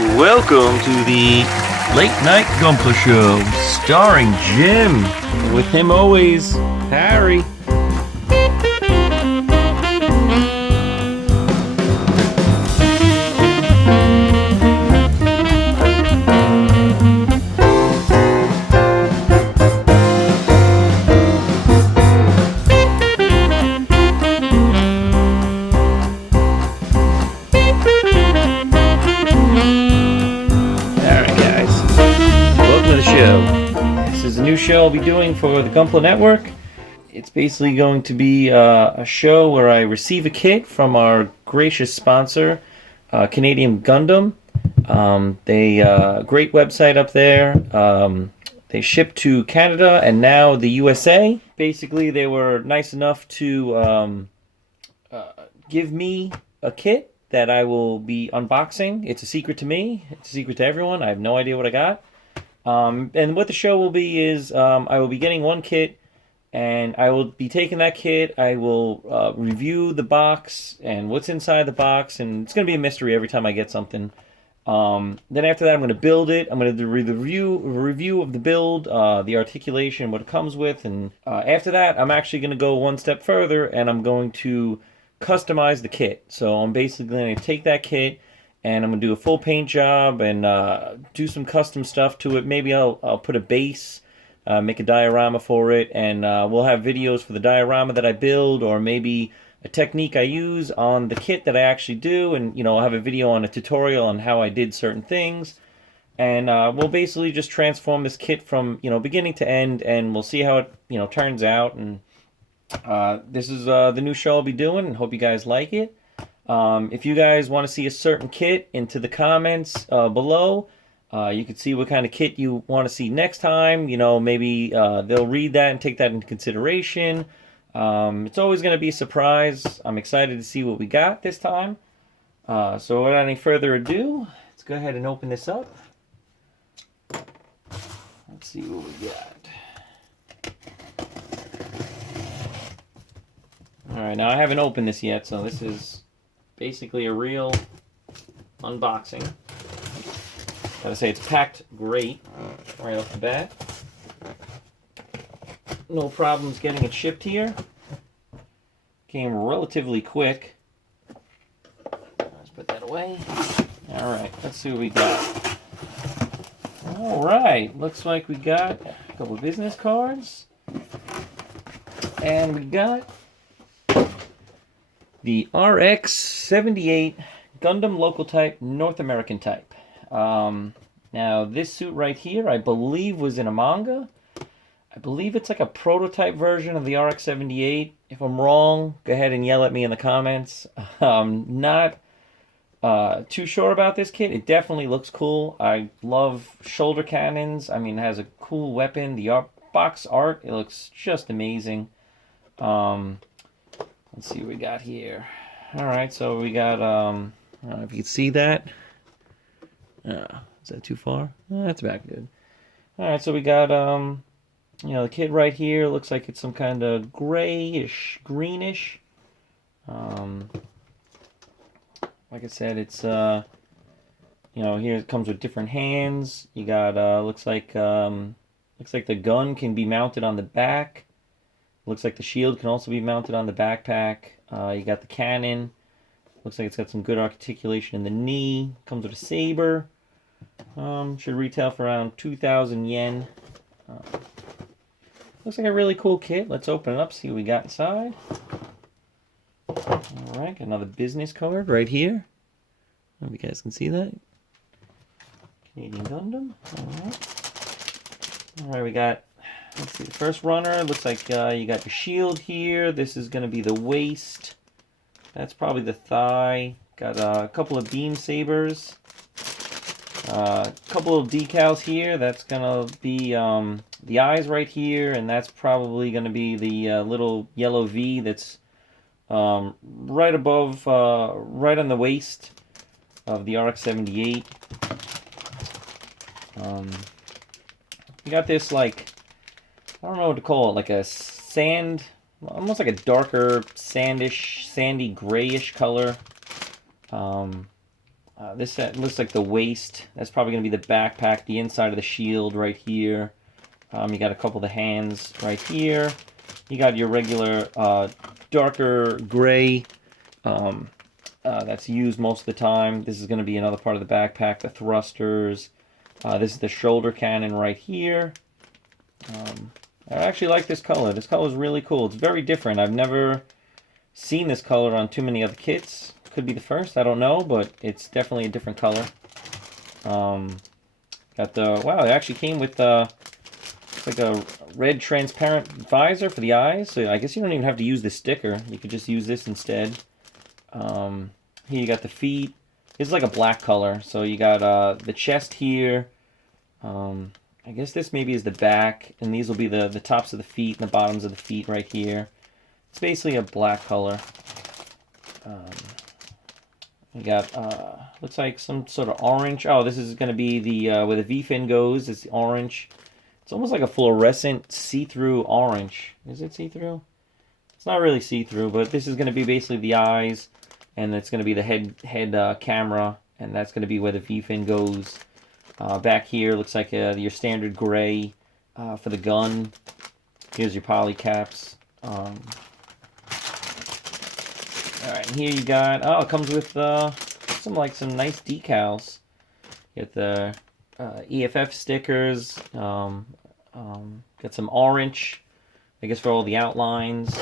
Welcome to the Late Night Gunpla Show, starring Jim. With him always, Harry. This is a new show I'll be doing for the Gunpla Network. It's basically going to be a show where I receive a kit from our gracious sponsor, Canadian Gundam. They great website up there. They ship to Canada and now the USA. Basically, they were nice enough to give me a kit that I will be unboxing. It's a secret to me. It's a secret to everyone. I have no idea what I got. And what the show will be is I will be getting one kit, and I will be taking that kit. I will review the box and what's inside the box, and it's going to be a mystery every time I get something. Then after that, I'm going to build it. I'm going to do a review of the build, the articulation, what it comes with, and after that, I'm actually going to go one step further, and I'm going to customize the kit. So I'm basically going to take that kit, and I'm going to do a full paint job and do some custom stuff to it. Maybe I'll put a base, make a diorama for it, and we'll have videos for the diorama that I build, or maybe a technique I use on the kit that I actually do, and I'll have a video on a tutorial on how I did certain things. And we'll basically just transform this kit from beginning to end, and we'll see how it turns out. And this is the new show I'll be doing, and hope you guys like it. If you guys want to see a certain kit, into the comments below. You can see what kind of kit you want to see next time. Maybe they'll read that and take that into consideration. It's always going to be a surprise. I'm excited to see what we got this time. So without any further ado, let's go ahead and open this up. Let's see what we got. Alright, now I haven't opened this yet, so this is basically a real unboxing. Gotta say, it's packed great right off the bat. No problems getting it shipped here. Came relatively quick. Let's put that away. Alright, let's see what we got. Alright, looks like we got a couple of business cards. And we got the RX-78 Gundam Local Type, North American Type. Now, this suit right here, I believe, was in a manga. I believe it's like a prototype version of the RX-78. If I'm wrong, go ahead and yell at me in the comments. Not too sure about this kit. It definitely looks cool. I love shoulder cannons. I mean, it has a cool weapon. The box art, it looks just amazing. Let's see what we got here. Alright, so we got, I don't know if you can see that. Is that too far? That's about good. Alright, so we got, the kit right here. Looks like it's some kind of grayish, greenish. Like I said, it's, here it comes with different hands. You got, looks like the gun can be mounted on the back. Looks like the shield can also be mounted on the backpack. You got the cannon. Looks like it's got some good articulation in the knee. Comes with a saber. Should retail for around 2,000 yen. Looks like a really cool kit. Let's open it up, see what we got inside. Alright, got another business card right here. I hope you guys can see that. Canadian Gundam. Alright, we got, let's see, the first runner. Looks like you got your shield here. This is going to be the waist. That's probably the thigh. Got a couple of beam sabers. A couple of decals here. That's going to be the eyes right here. And that's probably going to be the little yellow V that's right above, right on the waist of the RX-78. We got this, like, I don't know what to call it, like a sand, almost like a darker sandy grayish color. This set looks like the waist. That's probably going to be the backpack, the inside of the shield right here. You got a couple of the hands right here. You got your regular darker gray that's used most of the time. This is going to be another part of the backpack, the thrusters. This is the shoulder cannon right here. I actually like this color. This color is really cool. It's very different. I've never seen this color on too many other kits. Could be the first, I don't know, but it's definitely a different color. Got the, wow, it actually came with it's like a red transparent visor for the eyes, so I guess you don't even have to use the sticker. You could just use this instead. Here you got the feet. This is like a black color, so you got the chest here. I guess this maybe is the back, and these will be the tops of the feet and the bottoms of the feet right here. It's basically a black color. You got, looks like some sort of orange. Oh, this is going to be the, where the V-fin goes. It's orange. It's almost like a fluorescent see-through orange. Is it see-through? It's not really see-through, but this is going to be basically the eyes, and it's going to be the head camera, and that's going to be where the V-fin goes. Back here looks like your standard gray for the gun. Here's your poly caps. Alright, and here you got, oh, it comes with some nice decals. You get the EFF stickers, got some orange, I guess for all the outlines.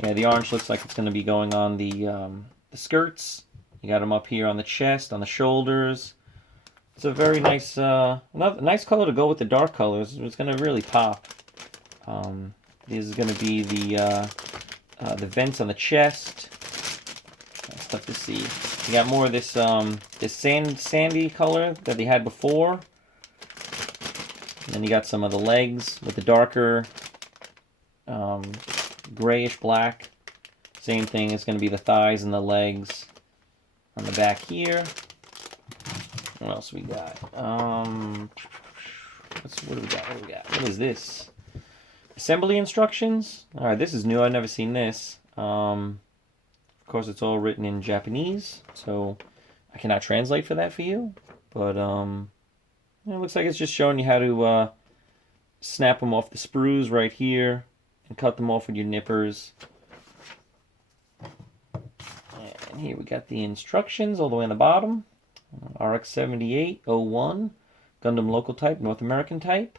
Yeah, the orange looks like it's going to be going on the skirts. You got them up here on the chest, on the shoulders. It's a very nice, another nice color to go with the dark colors. It's going to really pop. This is going to be the vents on the chest. That's tough to see. You got more of this this sandy color that they had before. And then you got some of the legs with the darker grayish black. Same thing. It's going to be the thighs and the legs on the back here. What else we got? What do we got? What is this? Assembly instructions. All right, this is new. I've never seen this. Of course, it's all written in Japanese, so I cannot translate for that for you. But it looks like it's just showing you how to snap them off the sprues right here and cut them off with your nippers. And here we got the instructions all the way on the bottom. RX-7801, Gundam local type, North American type.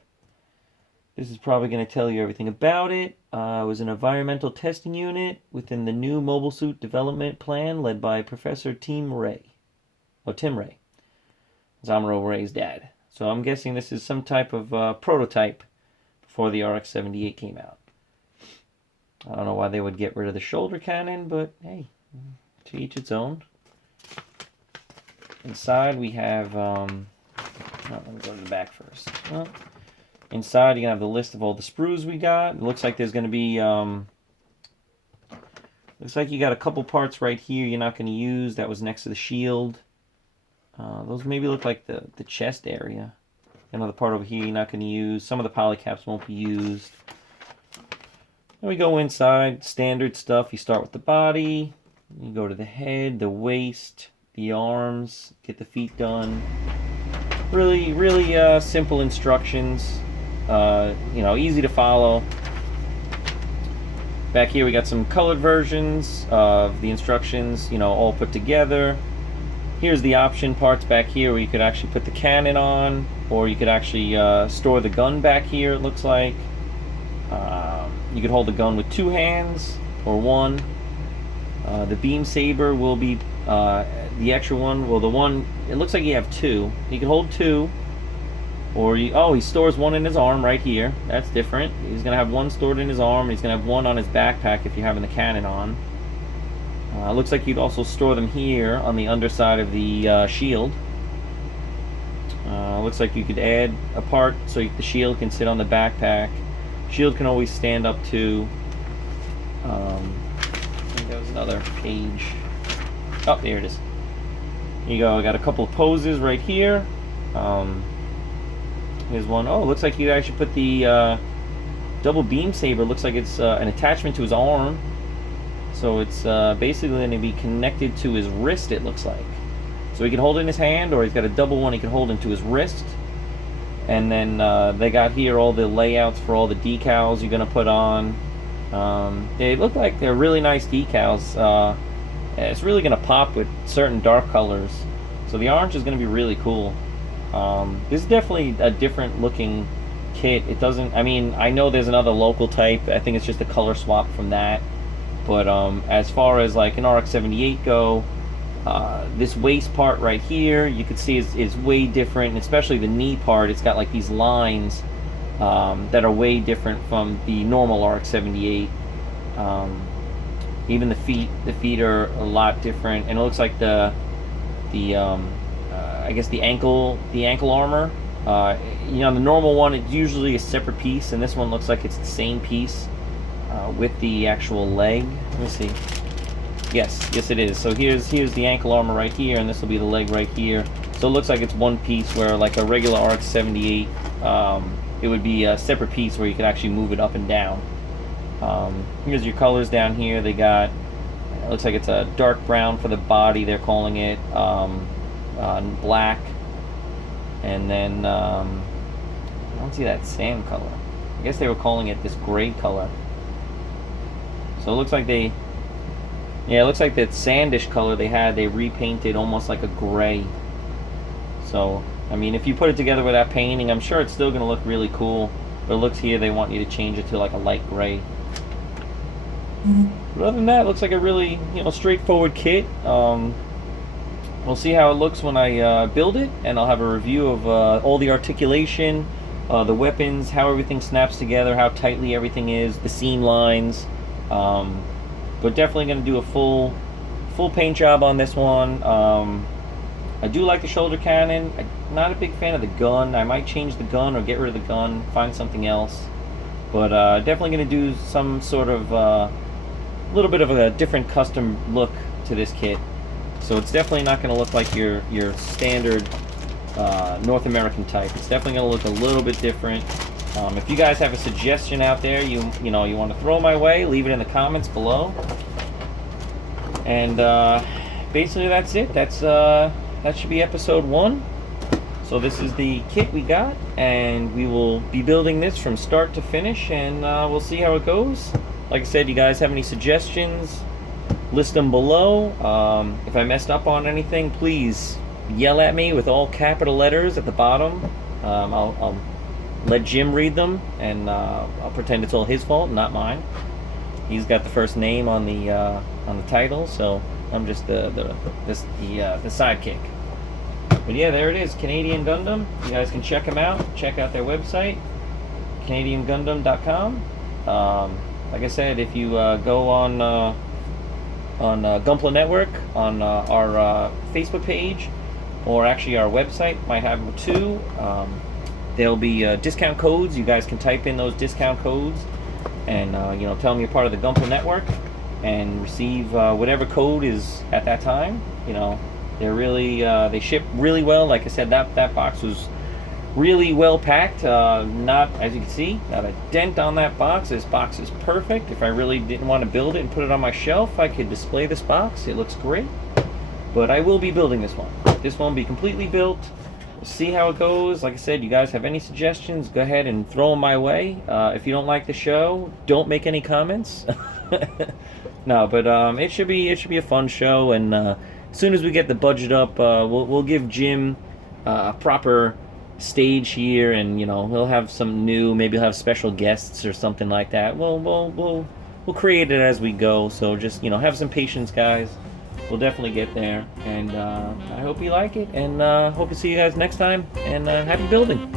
This is probably going to tell you everything about it. It was an environmental testing unit within the new mobile suit development plan led by Professor Tim Ray. Zamuro Ray's dad. So I'm guessing this is some type of prototype before the RX-78 came out. I don't know why they would get rid of the shoulder cannon, but hey, to each its own. Inside we have, let me go to the back first. Well, inside you're going to have the list of all the sprues we got. It looks like there's going to be, looks like you got a couple parts right here you're not going to use. That was next to the shield. Those maybe look like the chest area. Another part over here you're not going to use. Some of the polycaps won't be used. Then we go inside, standard stuff. You start with the body. You go to the head, the waist, the arms, get the feet done. Really, really simple instructions. Easy to follow. Back here we got some colored versions of the instructions, all put together. Here's the option parts back here where you could actually put the cannon on, or you could actually store the gun back here, it looks like. You could hold the gun with two hands or one. The beam saber will be the extra one. Well, the one, it looks like you have two. You can hold two. Or he stores one in his arm right here. That's different. He's going to have one stored in his arm. He's going to have one on his backpack if you're having the cannon on. Looks like you'd also store them here on the underside of the shield. Looks like you could add a part so the shield can sit on the backpack. Shield can always stand up too. I think there was another page. Oh, there it is. Here you go. I got a couple of poses right here. Here's one. Oh, looks like you actually put the double beam saber. Looks like it's an attachment to his arm. So it's basically going to be connected to his wrist, it looks like. So he can hold it in his hand, or he's got a double one he can hold into his wrist. And then they got here all the layouts for all the decals you're going to put on. They look like they're really nice decals. It's really going to pop with certain dark colors. So the orange is going to be really cool. This is definitely a different looking kit. It doesn't, I mean, I know there's another local type. I think it's just a color swap from that. But as far as like an RX-78 go, this waist part right here, you can see is way different, and especially the knee part. It's got like these lines that are way different from the normal RX-78. Even the feet are a lot different, and it looks like the I guess the ankle armor. You know, the normal one, it's usually a separate piece, and this one looks like it's the same piece with the actual leg. Let me see. Yes, it is. So here's the ankle armor right here, and this will be the leg right here. So it looks like it's one piece, where like a regular RX-78, it would be a separate piece where you could actually move it up and down. Here's your colors down here. They got, it looks like it's a dark brown for the body, they're calling it, black, and then I don't see that sand color. I guess they were calling it this gray color. So it looks like they, yeah, it looks like that sandish color they had, they repainted almost like a gray. So I mean, if you put it together with that painting, I'm sure it's still going to look really cool. But it looks here, they want you to change it to like a light gray. But other than that, it looks like a really, you know, straightforward kit. We'll see how it looks when I build it, and I'll have a review of all the articulation, the weapons, how everything snaps together, how tightly everything is, the seam lines. But definitely going to do a full paint job on this one. I do like the shoulder cannon. I'm not a big fan of the gun. I might change the gun or get rid of the gun, find something else. But definitely going to do some sort of little bit of a different custom look to this kit. So it's definitely not going to look like your standard North American type. It's definitely going to look a little bit different. If you guys have a suggestion out there, you want to throw my way, leave it in the comments below. And basically that's it. That should be episode 1. So this is the kit we got, and we will be building this from start to finish, and we'll see how it goes. Like I said, you guys have any suggestions, list them below. If I messed up on anything, please yell at me with all capital letters at the bottom. I'll let Jim read them, and I'll pretend it's all his fault, not mine. He's got the first name on the title, so I'm just the sidekick. But yeah, there it is, Canadian Gundam. You guys can check them out. Check out their website, CanadianGundam.com. Like I said, if you go on Gunpla Network, on our Facebook page, or actually our website, might have them too. There'll be discount codes. You guys can type in those discount codes, and tell them you're part of the Gunpla Network, and receive whatever code is at that time. They're really they ship really well. Like I said, that box was really well packed. Not, as you can see, not a dent on that box. This box is perfect. If I really didn't want to build it and put it on my shelf, I could display this box. It looks great. But I will be building this one. This one will be completely built. We'll see how it goes. Like I said, you guys have any suggestions, go ahead and throw them my way. If you don't like the show, don't make any comments. No, but it should be a fun show, and as soon as we get the budget up, we'll give Jim a proper stage here, and we'll have some new, maybe we'll have special guests or something like that. We'll create it as we go. So just have some patience, guys. We'll definitely get there, and I hope you like it, and hope to see you guys next time, and happy building.